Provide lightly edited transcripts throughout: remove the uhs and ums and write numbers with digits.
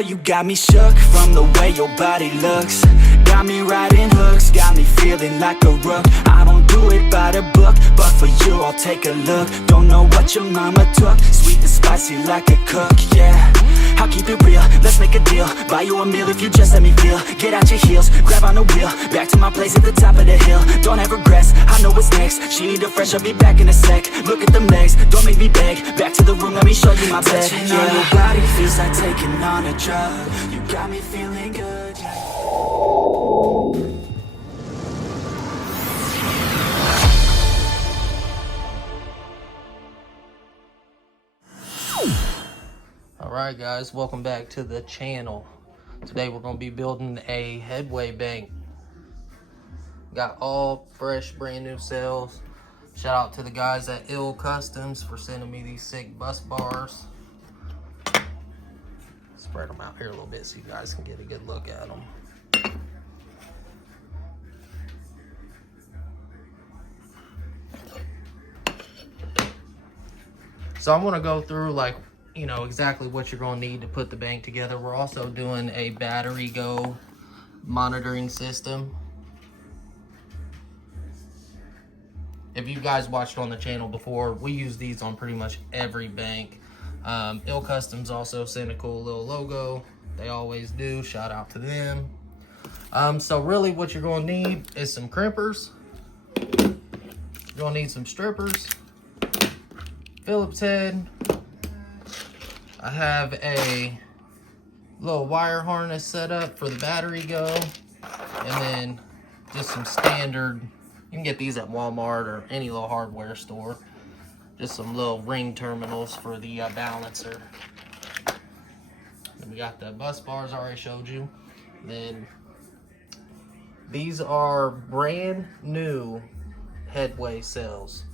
Girl, you got me shook from the way your body looks. Got me riding hooks, got me feeling like a rook. I don't do it by the book, but for you I'll take a look. Don't know what your mama took, sweet and spicy like a cook, yeah. I'll keep it real, let's make a deal. Buy you a meal if you just let me feel. Get out your heels, grab on the wheel. Back to my place at the top of the hill. Don't have regrets, I know what's next. She need a fresh, I'll be back in a sec. Look at them legs, don't make me beg. Back to the room, let me show you my bed. Touching on your body feels like taking on a drug. You got me feeling good, yeah. Alright guys, welcome back to the channel. Today we're going to be building a Headway bank. Got all fresh brand new cells. Shout out to the guys at Ill Customs for sending me these sick bus bars. Spread them out here a little bit so you guys can get a good look at them. So I'm going to go through exactly what you're going to need to put the bank together. We're also doing a battery go monitoring system. If you guys watched on the channel before, we use these on pretty much every bank. Ill Customs also sent a cool little logo. They always do. Shout out to them. So really what you're going to need is some crimpers. You're going to need some strippers. Phillips head. I have a little wire harness set up for the battery go, and then just some standard, you can get these at Walmart or any little hardware store, just some little ring terminals for the balancer. Then we got the bus bars I already showed you. Then these are brand new Headway cells.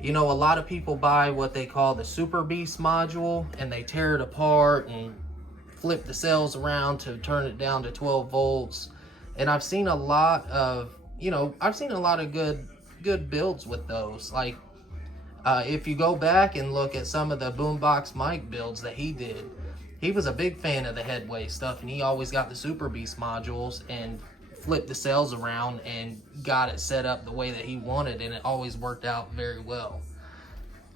You know, a lot of people buy what they call the Super Beast module, and they tear it apart and flip the cells around to turn it down to 12 volts. And I've seen a lot of, good builds with those. Like, if you go back and look at some of the Boombox Mike builds that he did, he was a big fan of the Headway stuff, and he always got the Super Beast modules and flipped the cells around and got it set up the way that he wanted, and it always worked out very well.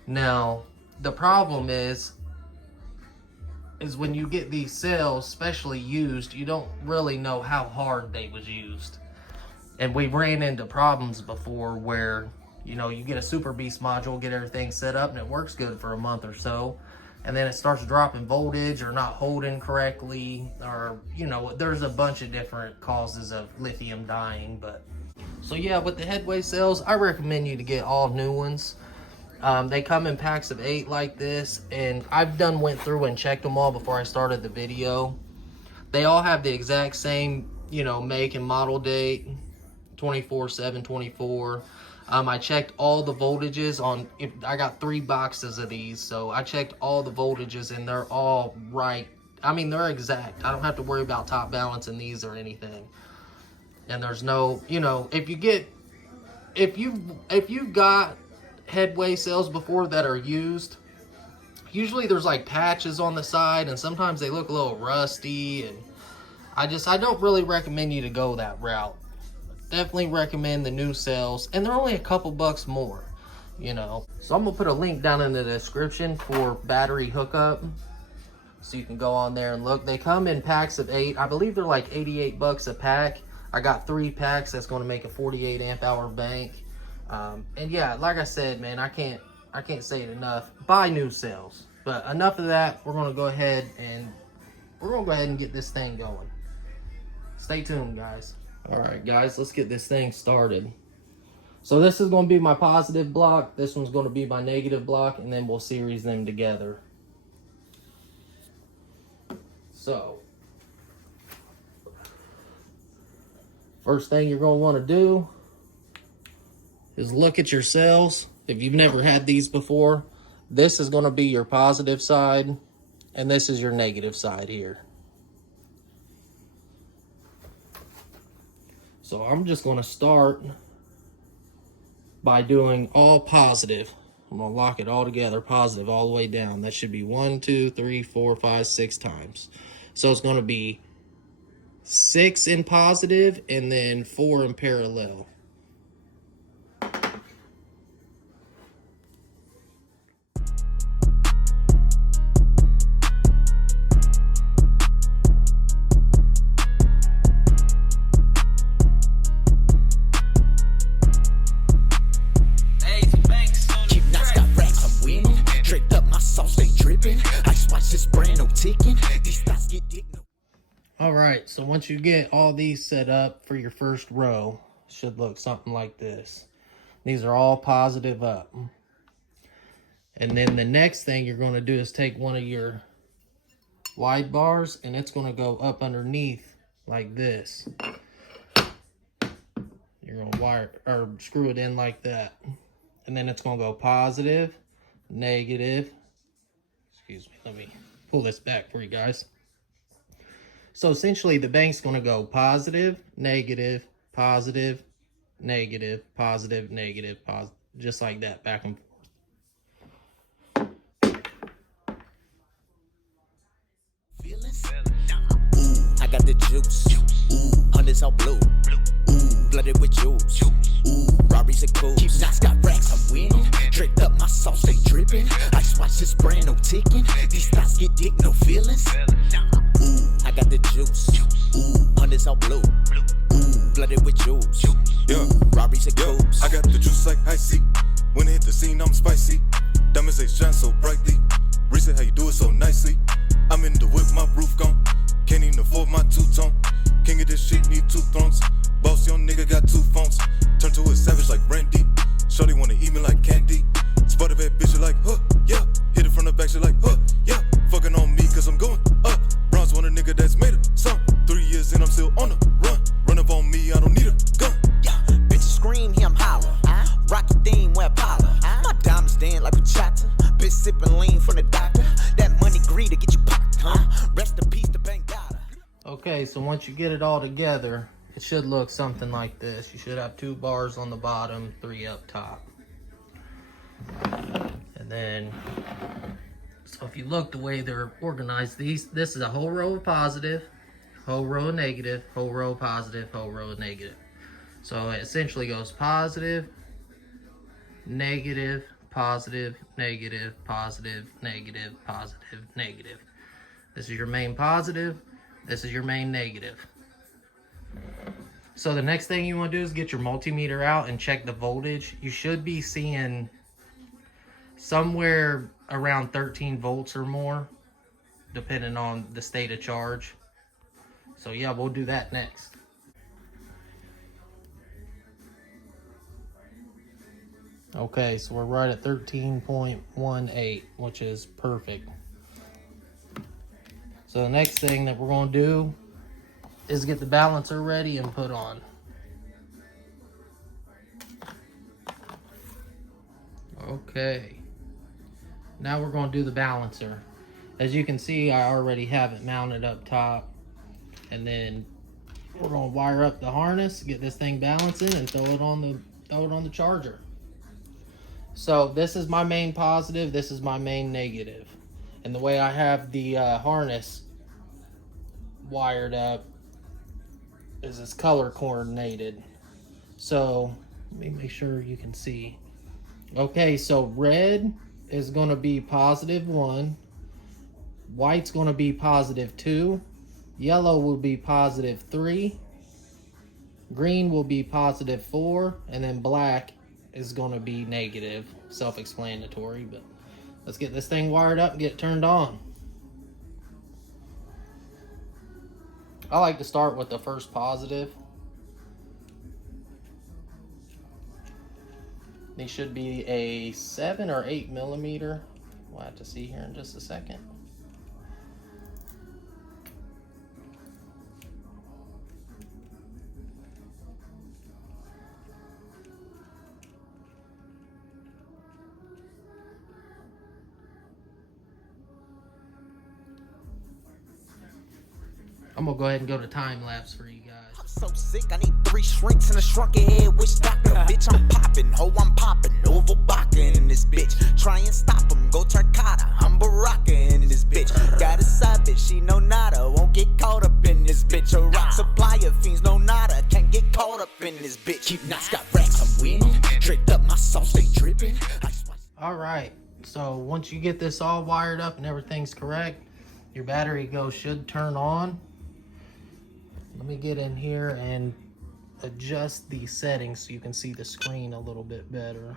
Now, the problem is when you get these cells, especially used, you don't really know how hard they was used. And we ran into problems before where, you get a Super Beast module, get everything set up, and it works good for a month or so, and then it starts dropping voltage or not holding correctly, or there's a bunch of different causes of lithium dying. But so yeah, with the Headway cells, I recommend you to get all new ones. They come in packs of 8 like this, and I've went through and checked them all before I started the video. They all have the exact same make and model date, 24/7/24. I checked all the voltages on, I got 3 boxes of these, so I checked all the voltages and they're all right. I mean, they're exact. I don't have to worry about top balance in these or anything. And there's no, if you've got Headway cells before that are used, usually there's like patches on the side, and sometimes they look a little rusty, and I don't really recommend you to go that route. Definitely recommend the new cells, and they're only a couple bucks more, So I'm gonna put a link down in the description for battery hookup, so you can go on there and look. They come in packs of 8. I believe they're like 88 bucks a pack. I got 3 packs. That's going to make a 48 amp hour bank. And yeah, like I said, man, I can't say it enough. Buy new cells. But enough of that. We're going to go ahead and get this thing going. Stay tuned, guys. All right, guys, let's get this thing started. So this is going to be my positive block. This one's going to be my negative block, and then we'll series them together. So, first thing you're going to want to do is look at your cells. If you've never had these before, this is going to be your positive side, and this is your negative side here. So I'm just going to start by doing all positive. I'm going to lock it all together, positive all the way down. That should be 1, 2, 3, 4, 5, 6 times. So it's going to be 6 in positive and then 4 in parallel. Alright, so once you get all these set up for your first row, it should look something like this. These are all positive up. And then the next thing you're going to do is take one of your wide bars and it's going to go up underneath like this. You're going to wire or screw it in like that. And then it's going to go positive, negative. Excuse me, let me pull this back for you guys. So essentially the bank's going to go positive, negative, positive, negative, positive, negative, positive, just like that, back and forth. I got the juice. Honey's all blue. Blooded with juice. Robbie's a cool. Keep knots, got racks, I'm winning. Draped up my sauce, they dripping. Ice watch this brand, no ticking. These thoughts get dick, no feelings. I got the juice. Honey's all blue. Blooded with juice. Yeah, Robbie's a cool. I got the juice like icy. When I hit the scene, I'm spicy. Diamonds, they shine so brightly. Reason how you do it so nicely. I'm in the whip, my roof gone. Can't even afford my two-tone. King of this shit, need 2 thrones. Boss young nigga got 2 phones. Turn to a savage like Randy. Shorty wanna eat me like candy. Spot a bad bitch, you like, huh, yeah. Hit it from the back, she like, huh, yeah. Fucking on me, cause I'm going up. Bronze want a nigga that's made it. Some 3 years in, I'm still on the run. Run up on me, I don't need a gun. Yeah, bitches scream, him holler. Rocky theme, wear Apollo. My diamonds stand like a chatter. Bitch sipping lean from the doctor. That money greed to get you popped, huh? Rest in peace, the bank got her. Okay, so once you get it all together, it should look something like this. You should have 2 bars on the bottom, 3 up top. And then, so if you look the way they're organized, this is a whole row of positive, whole row of negative, whole row of positive, whole row of negative. So it essentially goes positive, negative, positive, negative, positive, negative, positive, negative. This is your main positive. This is your main negative. So the next thing you want to do is get your multimeter out and check the voltage. You should be seeing somewhere around 13 volts or more, depending on the state of charge. So yeah, we'll do that next. Okay, so we're right at 13.18, which is perfect. So the next thing that we're going to do is get the balancer ready and put on. Okay, now we're going to do the balancer. As you can see, I already have it mounted up top, and then we're going to wire up the harness, get this thing balancing, and throw it on the charger. So this is my main positive, this is my main negative. And the way I have the harness wired up is it's color coordinated. So let me make sure you can see. Okay, so red is going to be +1, white's going to be +2, yellow will be +3, green will be +4, and then black is going to be negative. Self-explanatory, but let's get this thing wired up and get it turned on. I like to start with the first positive. These should be a 7 or 8 millimeter. We'll have to see here in just a second. I'm gonna go ahead and go to time lapse for you guys. I'm so sick, I need 3 shrinks and a shrunken head. Which doctor? Bitch, I'm popping. Ho, I'm popping. Oval Baca in this bitch. Try and stop him. Go Turkata. I'm Baraka in this bitch. Got a side bitch. She know nada. Won't All right, so once you get this all wired up and everything's correct, your battery go should turn on. Let me get in here and adjust the settings so you can see the screen a little bit better.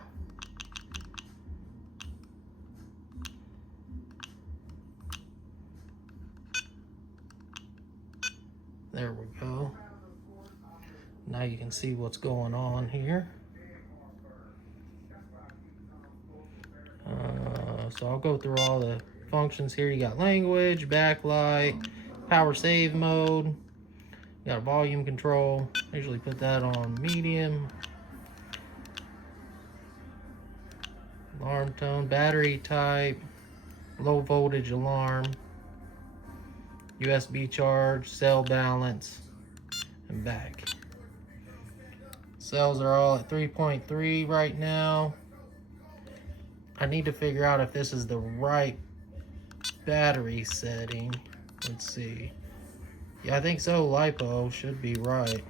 There we go. Now you can see what's going on here. So I'll go through all the functions here. You got language, backlight, power save mode. You got a volume control. I usually put that on medium. Alarm tone, battery type, low voltage alarm, USB charge, cell balance, and back. Cells are all at 3.3 right now. I need to figure out if this is the right battery setting. Let's see. Yeah, I think so. LiPo should be right.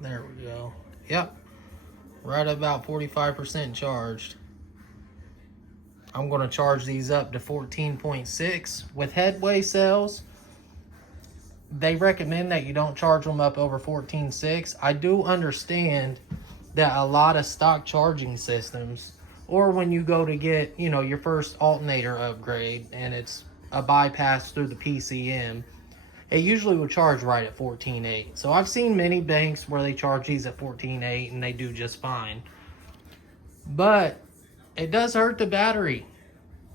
There we go. Yep. Right about 45% charged. I'm going to charge these up to 14.6. With Headway cells, they recommend that you don't charge them up over 14.6. I do understand that a lot of stock charging systems, or when you go to get, you know, your first alternator upgrade and it's a bypass through the PCM, it usually will charge right at 14.8. So I've seen many banks where they charge these at 14.8 and they do just fine. But it does hurt the battery.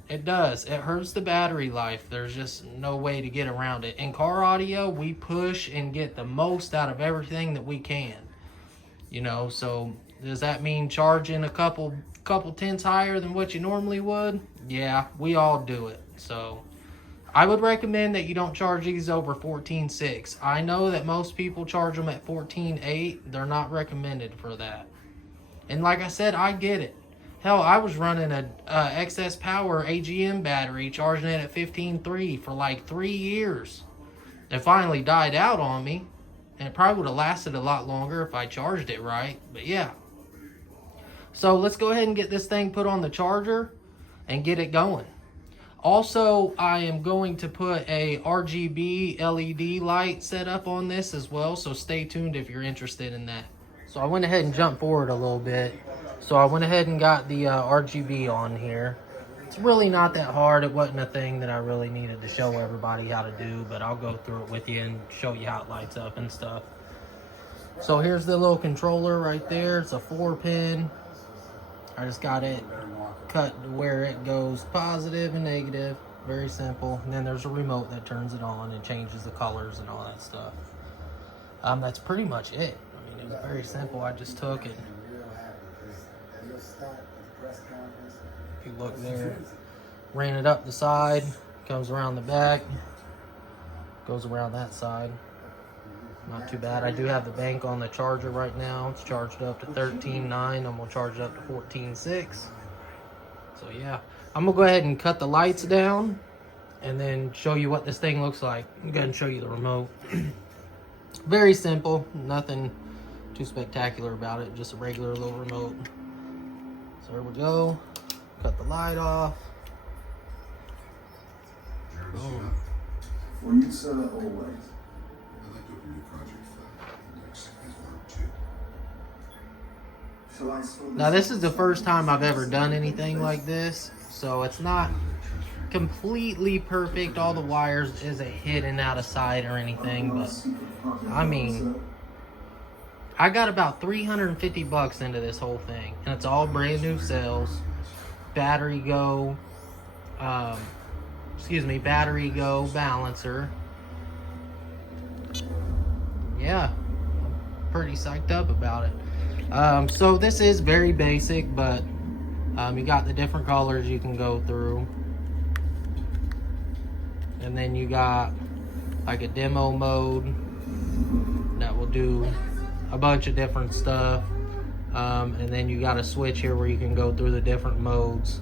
It does. It hurts the battery life. There's just no way to get around it. In car audio, we push and get the most out of everything that we can. You know, so does that mean charging a couple tenths higher than what you normally would? Yeah, we all do it. So I would recommend that you don't charge these over 14.6. I know that most people charge them at 14.8. They're not recommended for that. And like I said, I get it. Hell, I was running a excess power AGM battery, charging it at 15.3 for like 3 years. It finally died out on me, and it probably would have lasted a lot longer if I charged it right. But yeah. So let's go ahead and get this thing put on the charger and get it going. Also, I am going to put a RGB LED light set up on this as well, so stay tuned if you're interested in that. So I went ahead and jumped forward a little bit. So I went ahead and got the RGB on here. It's really not that hard. It wasn't a thing that I really needed to show everybody how to do, but I'll go through it with you and show you how it lights up and stuff. So here's the little controller right there. It's a 4-pin. I just got it cut to where it goes positive and negative. Very simple. And then there's a remote that turns it on and changes the colors and all that stuff. That's pretty much it. I mean, it was very simple. I just took it. If you look there, ran it up the side, comes around the back, goes around that side. Not too bad. I do have the bank on the charger right now. It's charged up to 13.9. I'm going to charge it up to 14.6. So yeah, I'm going to go ahead and cut the lights down and then show you what this thing looks like. I'm going to show you the remote. Very simple. Nothing too spectacular about it. Just a regular little remote. So there we go. Cut the light off. Boom. For you, sir, always. I'd like to open a new project for the next Shall I spill Now this is the first time I've ever done anything like this, so it's not completely perfect. All the wires isn't hidden out of sight or anything, but I mean, I got about $350 into this whole thing, and it's all brand new cells. Battery go balancer. Yeah, I'm pretty psyched up about it. So this is very basic, but you got the different colors you can go through, and then you got like a demo mode that will do a bunch of different stuff, and then you got a switch here where you can go through the different modes.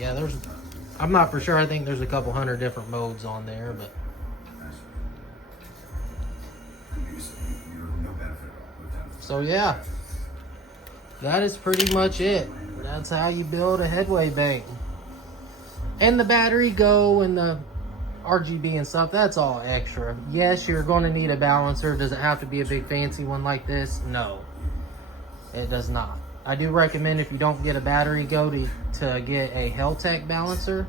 Yeah, I'm not for sure. I think there's a couple hundred different modes on there, but so yeah, that is pretty much it. That's how you build a Headway bank. And the battery go and the RGB and stuff, that's all extra. Yes, you're going to need a balancer. Does it have to be a big fancy one like this? No, it does not. I do recommend, if you don't get a battery go, to get a Heltec balancer.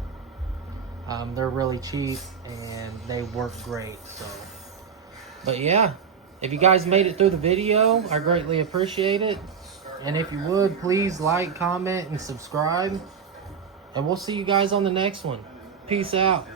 They're really cheap and they work great. So, but yeah, if you guys made it through the video, I greatly appreciate it. And if you would, please like, comment, and subscribe. And we'll see you guys on the next one. Peace out.